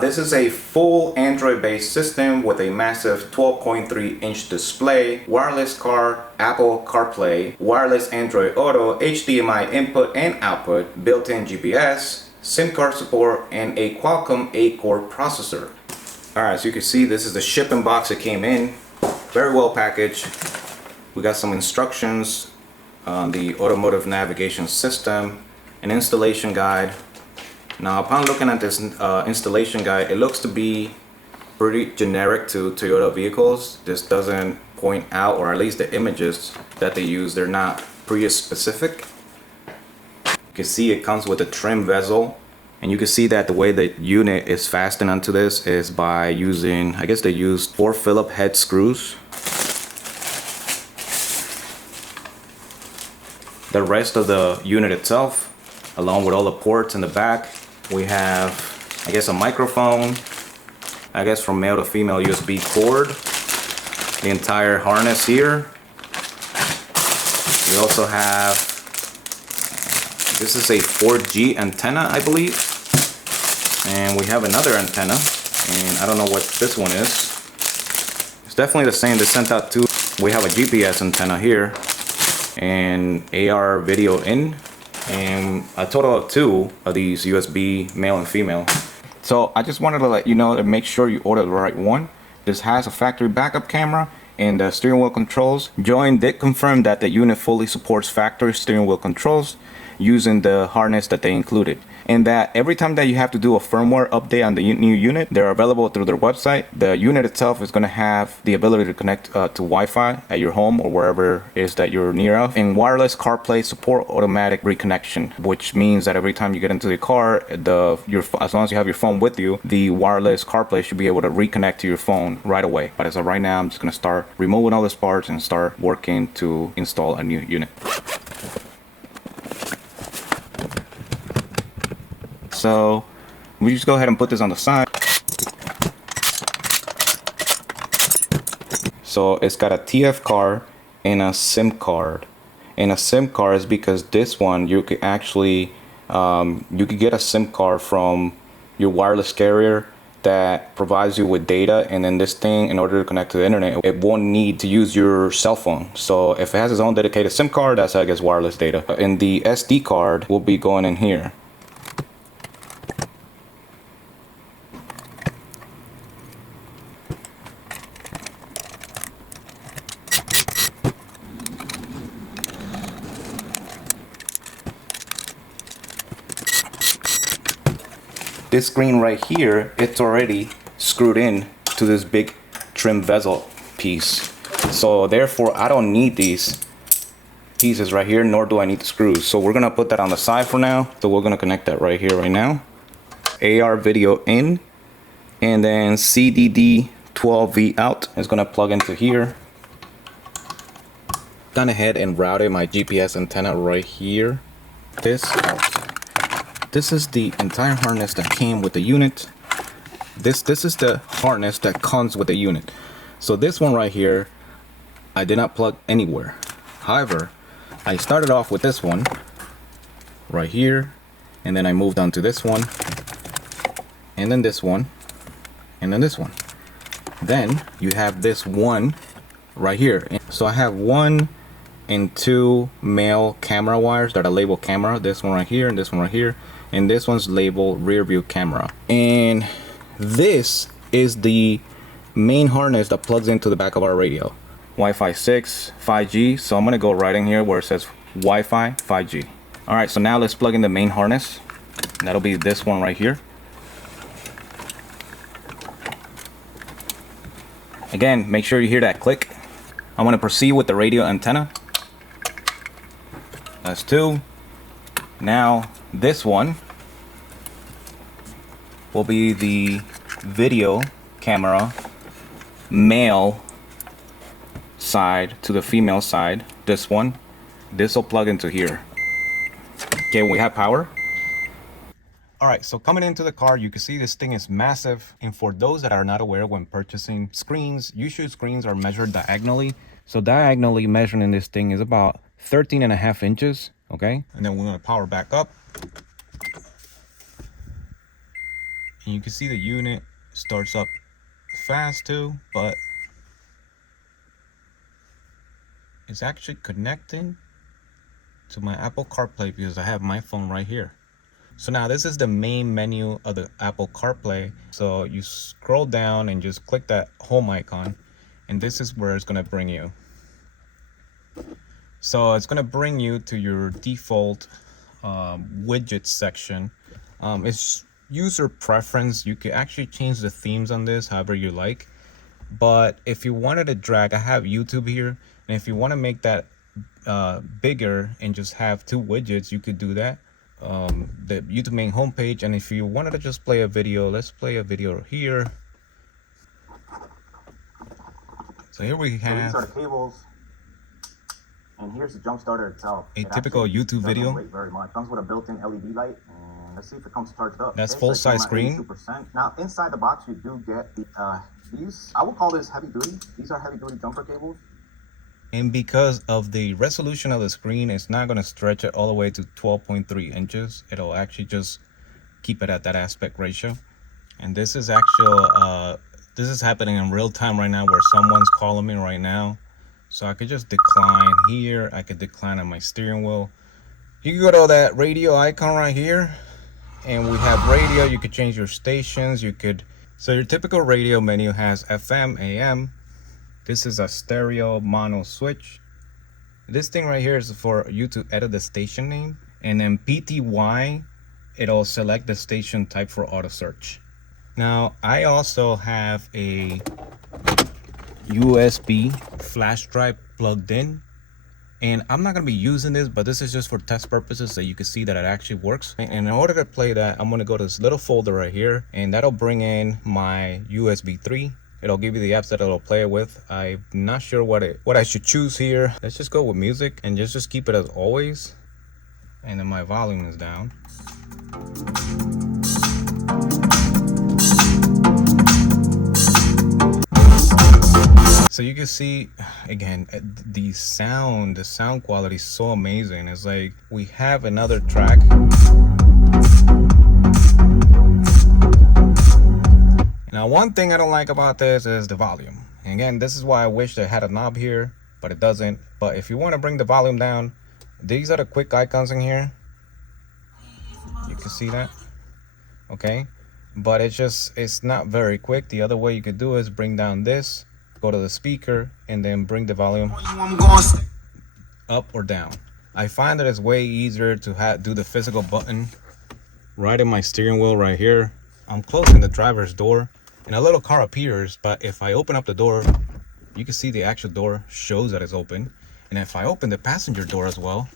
This is a full Android-based system with a massive 12.3-inch display, wireless car, Apple CarPlay, wireless Android Auto, HDMI input and output, built-in GPS, SIM card support, and a Qualcomm 8-core processor. Alright, so you can see this is the shipping box it came in. Very well packaged. We got some instructions on the automotive navigation system, an installation guide. Now, upon looking at this installation guide, it looks to be pretty generic to Toyota vehicles. This doesn't point out, or at least the images that they use, they're not Prius specific. You can see it comes with a trim bezel, and you can see that the way the unit is fastened onto this is by using, I guess they used 4 Phillips head screws. The rest of the unit itself, along with all the ports in the back, we have, I guess, a microphone, I guess from male to female USB cord, the entire harness here. We also have, this is a 4G antenna, I believe. And we have another antenna, and I don't know what this one is. It's definitely the same. They sent out 2. We have a GPS antenna here, and AR video in, and a total of 2 of these USB male and female. So I just wanted to let you know to make sure you order the right one. This has a factory backup camera and the steering wheel controls. JOYING did confirm that the unit fully supports factory steering wheel controls using the harness that they included, and that every time that you have to do a firmware update on the new unit, they're available through their website. The unit itself is going to have the ability to connect to Wi-Fi at your home or wherever it is that you're near of, and wireless CarPlay support automatic reconnection, which means that every time you get into the car, as long as you have your phone with you, the wireless CarPlay should be able to reconnect to your phone right away. But as of right now, I'm just going to start removing all these parts and start working to install a new unit. So we just go ahead and put this on the side. So it's got a TF card and a SIM card. And a SIM card is because this one you could actually you could get a SIM card from your wireless carrier that provides you with data, and then this thing, in order to connect to the internet, it won't need to use your cell phone. So if it has its own dedicated SIM card, that's how it gets wireless data. And the SD card will be going in here. This screen right here, it's already screwed in to this big trim bezel piece. So therefore, I don't need these pieces right here, nor do I need the screws. So we're gonna put that on the side for now. So we're gonna connect that right here, right now. AR video in, and then CDD12V out is gonna plug into here. Gone ahead and routed my GPS antenna right here. This is the entire harness that came with the unit. This is the harness that comes with the unit. So this one right here, I did not plug anywhere. However, I started off with this one right here, and then I moved on to this one, and then this one, and then this one. Then you have this one right here. So I have 1 and 2 male camera wires that are labeled camera. This one right here and this one right here. And this one's labeled rear view camera. And this is the main harness that plugs into the back of our radio. Wi-Fi 6, 5G. So I'm gonna go right in here where it says Wi-Fi 5G. All right, so now let's plug in the main harness. That'll be this one right here. Again, make sure you hear that click. I'm gonna proceed with the radio antenna. That's 2. Now this one will be the video camera male side to the female side. This one, this will plug into here. Okay, we have power. All right, so coming into the car, you can see this thing is massive. And for those that are not aware, when purchasing screens, usually screens are measured diagonally. So diagonally measuring this thing is about 13.5 inches. Okay, and then we're gonna power back up. And you can see the unit starts up fast too, but it's actually connecting to my Apple CarPlay because I have my phone right here. So now this is the main menu of the Apple CarPlay. So you scroll down and just click that home icon, and this is where it's gonna bring you. So it's gonna bring you to your default widgets section. It's user preference. You can actually change the themes on this however you like. But if you wanted to drag, I have YouTube here, and if you want to make that bigger and just have 2 widgets, you could do that. The YouTube main homepage, and if you wanted to just play a video, let's play a video here. So here we have, these are the cables, and here's the jump starter itself. A typical YouTube video. Weight very much. Comes with a built-in LED light, and let's see if it comes charged up. That's full size screen. 82%. Now inside the box you do get the these, I would call this heavy duty. These are heavy duty jumper cables. And because of the resolution of the screen, it's not going to stretch it all the way to 12.3 inches. It'll actually just keep it at that aspect ratio. And this is this is happening in real time right now, where someone's calling me right now. So I could just decline here. I could decline on my steering wheel. You can go to that radio icon right here, and we have radio. You could change your stations. So your typical radio menu has FM, AM. This is a stereo mono switch. This thing right here is for you to edit the station name. And then PTY, it'll select the station type for auto search. Now, I also have a USB flash drive plugged in. And I'm not going to be using this, but this is just for test purposes so you can see that it actually works. And in order to play that, I'm going to go to this little folder right here, and that'll bring in my USB 3. It'll give you the apps that it'll play with. I'm not sure what I should choose here. Let's just go with music and just keep it as always. And then my volume is down. So you can see, again, the sound quality is so amazing. It's like we have another track. Now, one thing I don't like about this is the volume. And again, this is why I wish they had a knob here, but it doesn't. But if you want to bring the volume down, these are the quick icons in here. You can see that. Okay. But it's not very quick. The other way you could do is bring down this, go to the speaker, and then bring the volume up or down. I find that it's way easier to do the physical button right in my steering wheel right here. I'm closing the driver's door and a little car appears, but if I open up the door, you can see the actual door shows that it's open. And if I open the passenger door as well,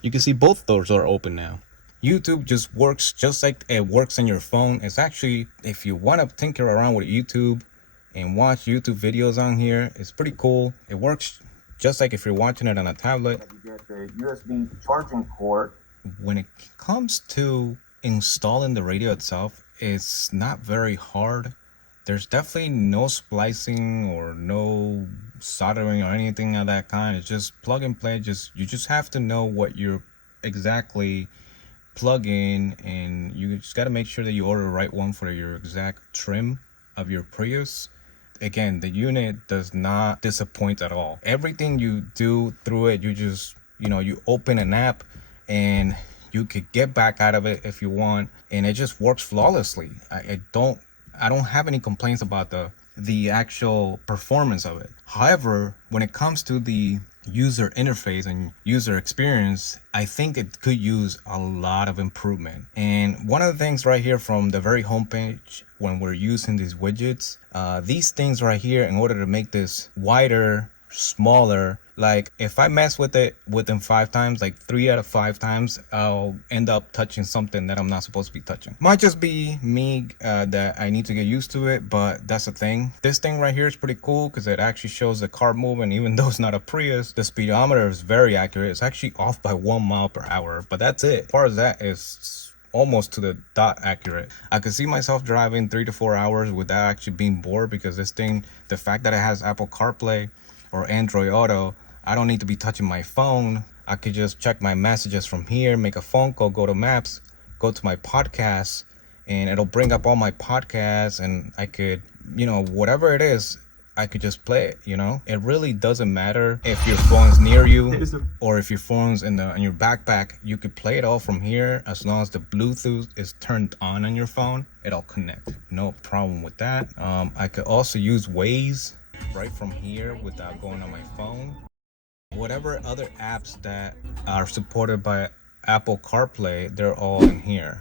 you can see both doors are open now. YouTube just works just like it works on your phone. It's actually, if you want to tinker around with YouTube and watch YouTube videos on here, it's pretty cool. It works just like if you're watching it on a tablet. You get the USB charging cord. When it comes to installing the radio itself, it's not very hard. There's definitely no splicing or no soldering or anything of that kind. It's just plug and play. You just have to know what you're exactly plug in, and you just got to make sure that you order the right one for your exact trim of your Prius. Again, the unit does not disappoint at all. Everything you do through it, you open an app and you could get back out of it if you want, and it just works flawlessly. I don't have any complaints about the actual performance of it. However, when it comes to the user interface and user experience, I think it could use a lot of improvement. And one of the things right here from the very homepage, when we're using these widgets, these things right here, in order to make this wider, smaller, like if I mess with it within 5 times, like 3 out of 5 times, I'll end up touching something that I'm not supposed to be touching. Might just be me that I need to get used to it, but that's the thing. This thing right here is pretty cool because it actually shows the car moving. Even though it's not a Prius, the speedometer is very accurate. It's actually off by 1 mile per hour, but that's it. As far as that is almost to the dot accurate. I could see myself driving 3 to 4 hours without actually being bored, because this thing, the fact that it has Apple CarPlay or Android Auto, I don't need to be touching my phone. I could just check my messages from here, make a phone call, go to maps, go to my podcasts and it'll bring up all my podcasts, and I could, you know, whatever it is, I could just play it, you know? It really doesn't matter if your phone's near you or if your phone's in your backpack. You could play it all from here as long as the Bluetooth is turned on your phone. It'll connect. No problem with that. I could also use Waze right from here without going on my phone. Whatever other apps that are supported by Apple CarPlay, they're all in here.